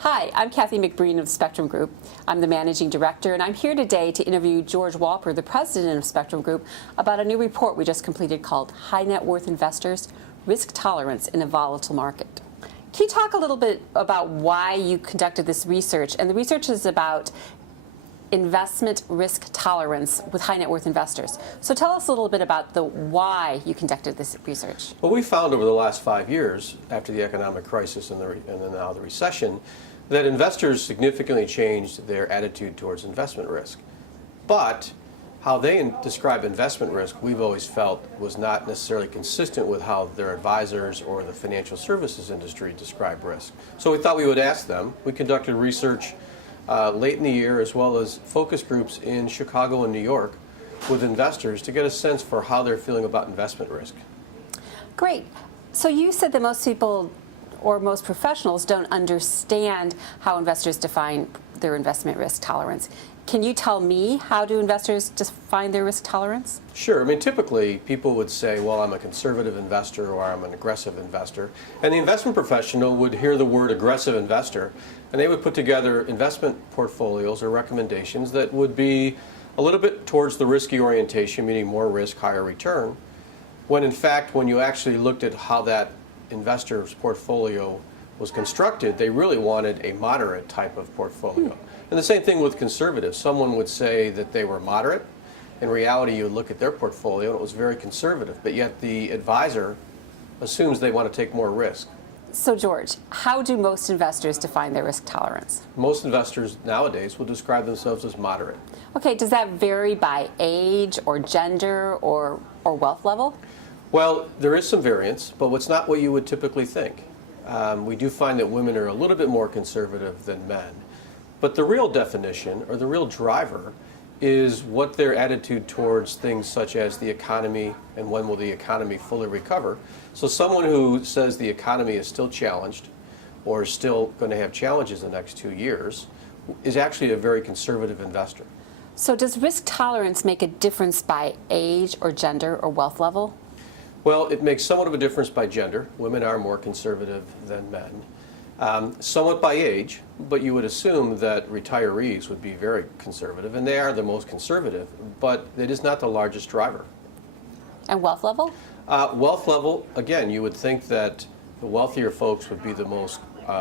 Hi, I'm Kathy McBreen of Spectrem Group. I'm the managing director, and I'm here today to interview George Walper, the president of Spectrem Group, about a new report we just completed called High Net Worth Investors: Risk Tolerance in a Volatile Market. Can you talk a little bit about why you conducted this research? And the research is about investment risk tolerance with high net worth investors. So tell us a little bit about the why you conducted this research. Well, we found over the last 5 years, after the economic crisis and then now the recession, that investors significantly changed their attitude towards investment risk. But how they describe investment risk, we've always felt, was not necessarily consistent with how their advisors or the financial services industry describe risk. So we thought we would ask them. We conducted research late in the year, as well as focus groups in Chicago and New York with investors to get a sense for how they're feeling about investment risk. Great. So you said that most people or most professionals don't understand how investors define their investment risk tolerance. Can you tell me, how do investors define their risk tolerance? Sure. I mean, typically people would say, well, I'm a conservative investor or I'm an aggressive investor. And the investment professional would hear the word aggressive investor, and they would put together investment portfolios or recommendations that would be a little bit towards the risky orientation, meaning more risk, higher return, when in fact, when you actually looked at how that investor's portfolio was constructed, they really wanted a moderate type of portfolio. And the same thing with conservatives. Someone would say that they were moderate. In reality, you would look at their portfolio and it was very conservative, but yet the advisor assumes they want to take more risk. So George, how do most investors define their risk tolerance? Most investors nowadays will describe themselves as moderate. Okay, does that vary by age or gender or wealth level? Well, there is some variance, but it's not what you would typically think. We do find that women are a little bit more conservative than men. But the real definition, or the real driver, is what their attitude towards things such as the economy and when will the economy fully recover. So someone who says the economy is still challenged or is still going to have challenges in the next 2 years is actually a very conservative investor. So does risk tolerance make a difference by age or gender or wealth level? Well, it makes somewhat of a difference by gender. Women are more conservative than men. Somewhat by age, but you would assume that retirees would be very conservative, and they are the most conservative, but it is not the largest driver. And wealth level? Wealth level, again, you would think that the wealthier folks would be the most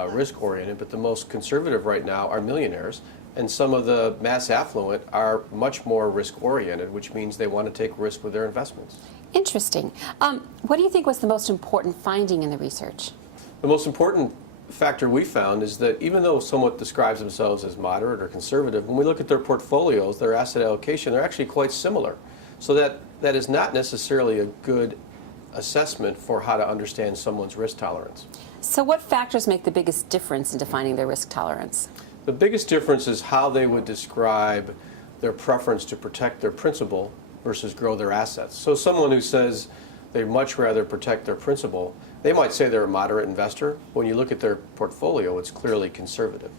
risk-oriented, but the most conservative right now are millionaires, and some of the mass affluent are much more risk-oriented, which means they want to take risk with their investments. Interesting. What do you think was the most important finding in the research? The most important factor we found is that even though someone describes themselves as moderate or conservative, when we look at their portfolios, their asset allocation, they're actually quite similar. So that is not necessarily a good assessment for how to understand someone's risk tolerance. So what factors make the biggest difference in defining their risk tolerance? The biggest difference is how they would describe their preference to protect their principal versus grow their assets. So someone who says they'd much rather protect their principal, they might say they're a moderate investor. When you look at their portfolio, it's clearly conservative.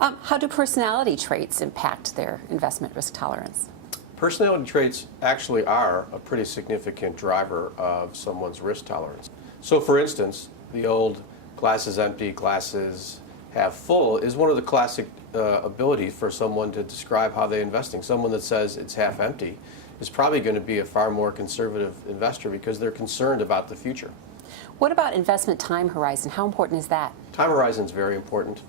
How do personality traits impact their investment risk tolerance? Personality traits actually are a pretty significant driver of someone's risk tolerance. So for instance, the old glasses empty, glasses half full is one of the classic abilities for someone to describe how they're investing. Someone that says it's half empty is probably going to be a far more conservative investor because they're concerned about the future. What about investment time horizon? How important is that? Time horizon is very important.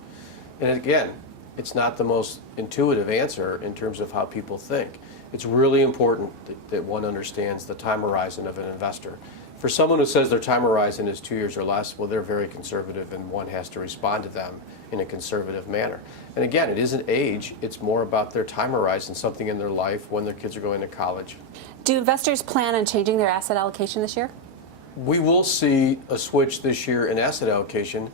And again, it's not the most intuitive answer in terms of how people think. It's really important that one understands the time horizon of an investor. For someone who says their time horizon is 2 years or less, well, they're very conservative, and one has to respond to them in a conservative manner. And again, it isn't age, it's more about their time horizon, something in their life when their kids are going to college. Do investors plan on changing their asset allocation this year? We will see a switch this year in asset allocation,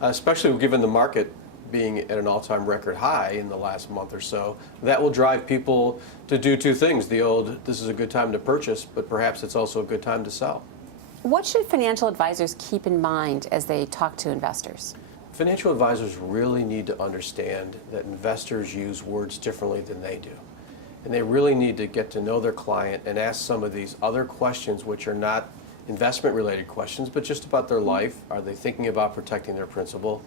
especially given the market being at an all-time record high in the last month or so. That will drive people to do two things. The old, this is a good time to purchase, but perhaps it's also a good time to sell. What should financial advisors keep in mind as they talk to investors? Financial advisors really need to understand that investors use words differently than they do. And they really need to get to know their client and ask some of these other questions, which are not investment related questions, but just about their life. Are they thinking about protecting their principal?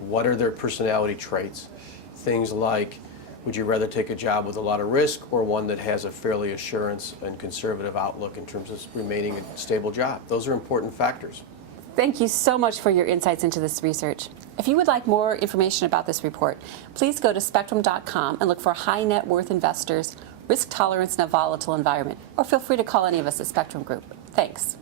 what are their personality traits, things like would you rather take a job with a lot of risk or one that has a fairly assurance and conservative outlook in terms of remaining a stable job. Those are important factors. Thank you so much for your insights into this research. If you would like more information about this report, please go to spectrem.com and look for high net worth investors, risk tolerance in a volatile environment, or feel free to call any of us at Spectrum Group. Thanks.